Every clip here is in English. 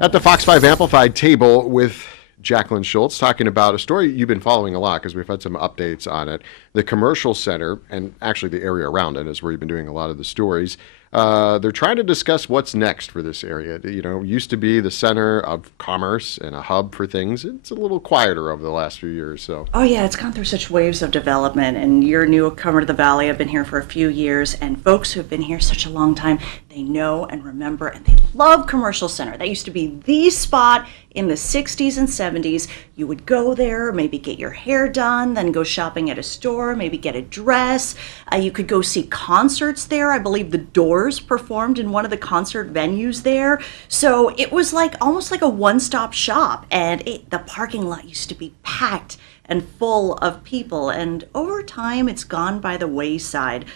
At the Fox 5 Amplified table with Jacqueline Schultz, talking about a story you've been following a lot because we've had some updates on it. The commercial center, and actually the area around it, is where you've been doing a lot of the stories. They're trying to discuss what's next for this area. You know, it used to be the center of commerce and a hub for things. It's a little quieter over the last few years. So, Oh yeah, it's gone through such waves of development, and you're a newcomer to the valley. I've been here for a few years, and folks who have been here such a long time, they know and remember, and they love Commercial Center. That used to be the spot in the 60s and 70s. You would go there, maybe get your hair done, then go shopping at a store, maybe get a dress. You could go see concerts there. I believe the Doors performed in one of the concert venues there. So it was like almost like a one-stop shop, and the parking lot used to be packed and full of people. And over time, it's gone by the wayside.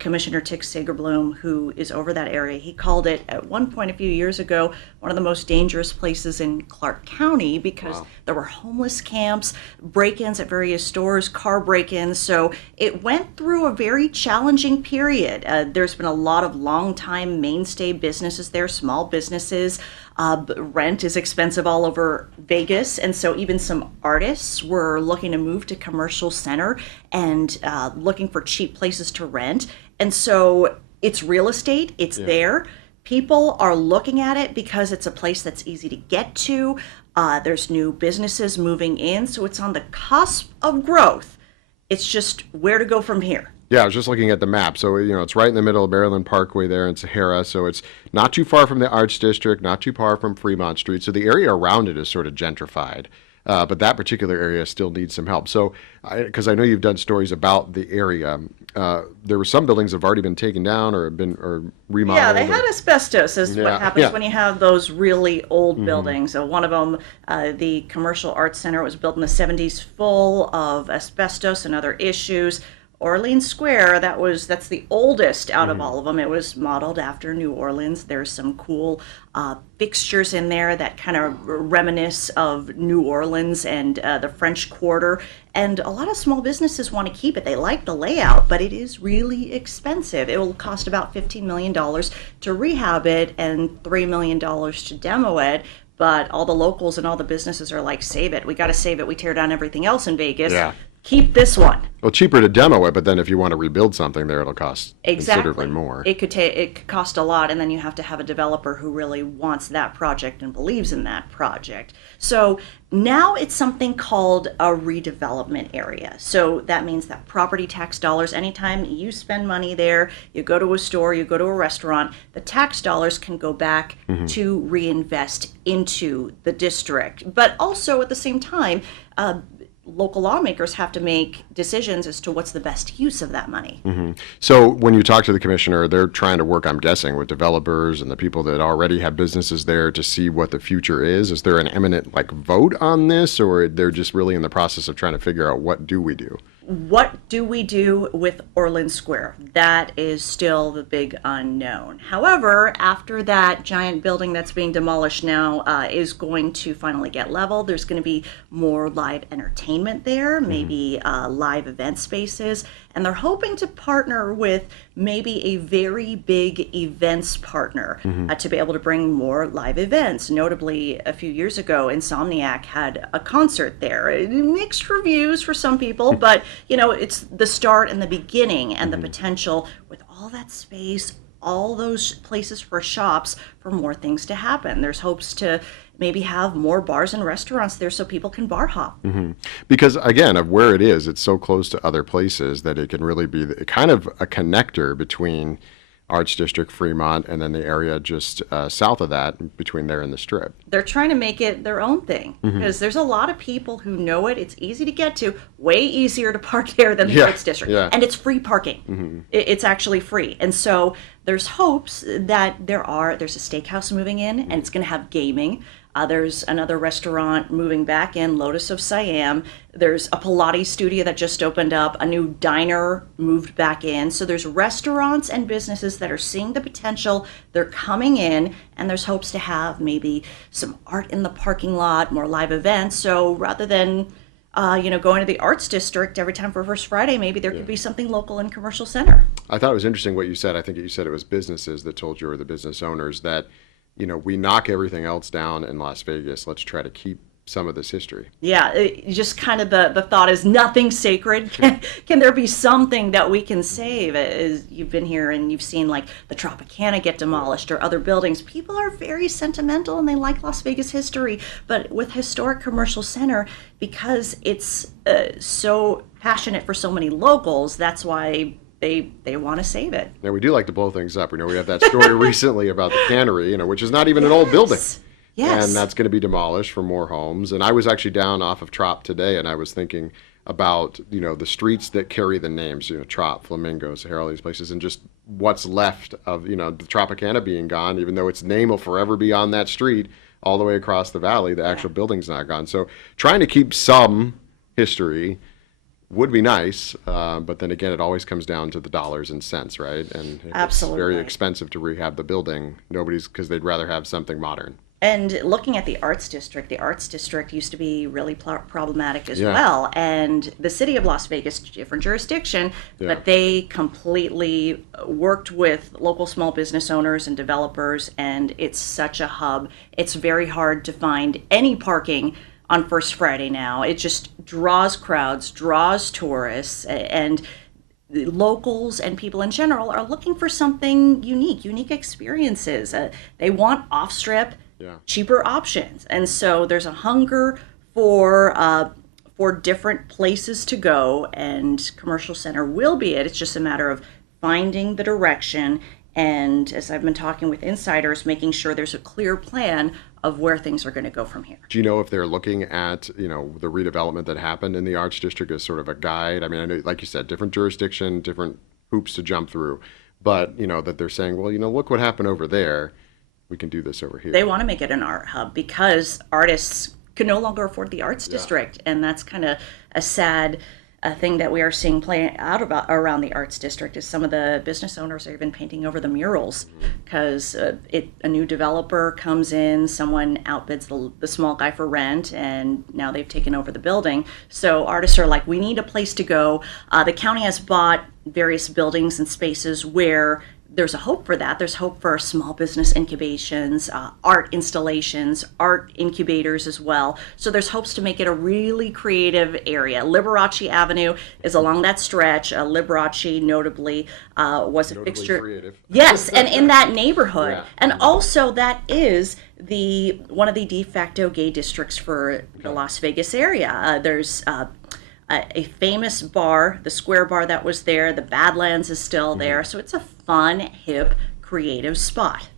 Commissioner Tick Sagerbloom, who is over that area, he called it at one point a few years ago one of the most dangerous places in Clark County because wow. there were homeless camps, break-ins at various stores, car break-ins. So it went through a very challenging period. There's been a lot of long-time mainstay businesses there, small businesses. Rent is expensive all over Vegas, and so even some artists were looking to move to Commercial Center and looking for cheap places to rent. And so it's real estate, it's there. People are looking at it because it's a place that's easy to get to. There's new businesses moving in, so it's on the cusp of growth. It's just where to go from here. Yeah, I was just looking at the map. So, you know, it's right in the middle of Maryland Parkway there in Sahara. So it's not too far from the Arts District, not too far from Fremont Street. So the area around it is sort of gentrified. But that particular area still needs some help. So, because I know you've done stories about the area, there were some buildings that have already been taken down or have been remodeled. Yeah, they had asbestos, is what happens when you have those really old buildings. So one of them, the Commercial Arts Center, was built in the 70s, full of asbestos and other issues. Orleans Square, that's the oldest out of all of them. It was modeled after New Orleans. There's some cool fixtures in there that kind of reminisce of New Orleans and the French Quarter. And a lot of small businesses want to keep it. They like the layout, but it is really expensive. It will cost about $15 million to rehab it and $3 million to demo it. But all the locals and all the businesses are like, save it. We got to save it. We tear down everything else in Vegas. Yeah. Keep this one. Well, cheaper to demo it, but then if you want to rebuild something there, it'll cost Exactly. considerably more. It could cost a lot, and then you have to have a developer who really wants that project and believes in that project. So now it's something called a redevelopment area. So that means that property tax dollars, anytime you spend money there, you go to a store, you go to a restaurant, the tax dollars can go back to reinvest into the district. But also at the same time, local lawmakers have to make decisions as to what's the best use of that money. So when you talk to the commissioner, they're trying to work, I'm guessing, with developers and the people that already have businesses there to see what the future is. Is there an imminent vote on this, or they're just really in the process of trying to figure out what do we do? What do we do with Orleans Square? That is still the big unknown. However, after that giant building that's being demolished now is going to finally get leveled, there's going to be more live entertainment there, maybe live event spaces, and they're hoping to partner with maybe a very big events partner to be able to bring more live events. Notably, a few years ago, Insomniac had a concert there. Mixed reviews for some people, but you know, it's the start and the beginning and the potential with all that space, all those places for shops for more things to happen. There's hopes to maybe have more bars and restaurants there so people can bar hop. Because again, of where it is, it's so close to other places that it can really be kind of a connector between Arts District, Fremont, and then the area just south of that, between there and the Strip. They're trying to make it their own thing because there's a lot of people who know it. It's easy to get to, way easier to park there than the Arts District. Yeah. And it's free parking. It's actually free. And so there's hopes that there's a steakhouse moving in and it's going to have gaming. There's another restaurant moving back in, Lotus of Siam. There's a Pilates studio that just opened up. A new diner moved back in. So there's restaurants and businesses that are seeing the potential. They're coming in, and there's hopes to have maybe some art in the parking lot, more live events. So rather than going to the Arts District every time for First Friday, maybe there could be something local in Commercial Center. I thought it was interesting what you said. I think you said it was businesses that told you, or the business owners, that we knock everything else down in Las Vegas. Let's try to keep some of this history. Yeah, just kind of the thought is nothing sacred. Can there be something that we can save? As you've been here and you've seen like the Tropicana get demolished or other buildings. People are very sentimental and they like Las Vegas history. But with Historic Commercial Center, because it's so passionate for so many locals, that's why they want to save it. Now, we do like to blow things up. We have that story recently about the cannery, which is not even an old building. Yes. And that's going to be demolished for more homes. And I was actually down off of Trop today, and I was thinking about, the streets that carry the names, Trop, Flamingos, Herald, these places, and just what's left of, the Tropicana being gone, even though its name will forever be on that street all the way across the valley. The actual building's not gone. So trying to keep some history would be nice, but then again, it always comes down to the dollars and cents, right? And Absolutely. It's very expensive to rehab the building. Because they'd rather have something modern. And looking at the Arts District used to be really problematic as Yeah. well. And the city of Las Vegas, different jurisdiction, but they completely worked with local small business owners and developers, and it's such a hub. It's very hard to find any parking on First Friday now. It just draws crowds, draws tourists, and the locals and people in general are looking for something unique experiences. They want off-strip, cheaper options, and so there's a hunger for different places to go, and Commercial Center will be it. It's just a matter of finding the direction, and as I've been talking with insiders, making sure there's a clear plan of where things are going to go from here. Do you know if they're looking at, the redevelopment that happened in the Arts District as sort of a guide? I mean, I know, like you said, different jurisdiction, different hoops to jump through, but, that they're saying, well, look what happened over there. We can do this over here. They want to make it an art hub because artists can no longer afford the Arts District, and that's kind of a sad thing that we are seeing play out around the Arts District. Is some of the business owners are even painting over the murals because a new developer comes in, someone outbids the small guy for rent, and now they've taken over the building. So artists are like, we need a place to go. The county has bought various buildings and spaces where there's a hope for that. There's hope for small business incubations, art installations, art incubators as well. So there's hopes to make it a really creative area. Liberace Avenue is along that stretch. Liberace notably was a fixture. Creative. Yes, and in that neighborhood. Yeah. And also that is one of the de facto gay districts for the Las Vegas area. There's a famous bar, the Square Bar that was there. The Badlands is still there. So it's a fun, hip, creative spot.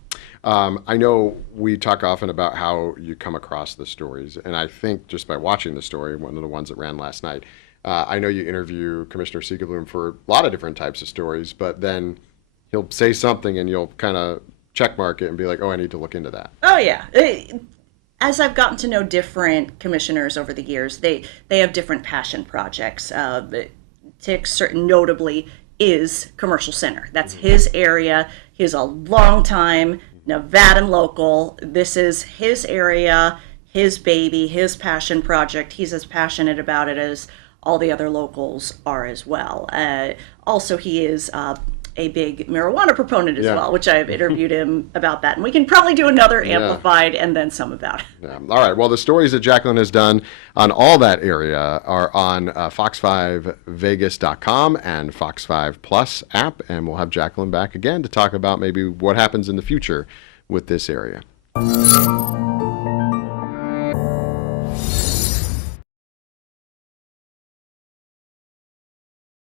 I know we talk often about how you come across the stories, and I think just by watching the story, one of the ones that ran last night, I know you interview Commissioner Siegelblum for a lot of different types of stories, but then he'll say something and you'll kind of check mark it and be like, oh, I need to look into that. Oh, yeah. As I've gotten to know different commissioners over the years, they have different passion projects. Tick notably is Commercial Center. That's his area. He's a long-time Nevadan local. This is his area, his baby, his passion project. He's as passionate about it as all the other locals are as well. Also, he is a big marijuana proponent as well, which I've interviewed him about that. And we can probably do another amplified and then some about it. Yeah. All right. Well, the stories that Jacqueline has done on all that area are on fox5vegas.com and Fox 5 Plus app. And we'll have Jacqueline back again to talk about maybe what happens in the future with this area.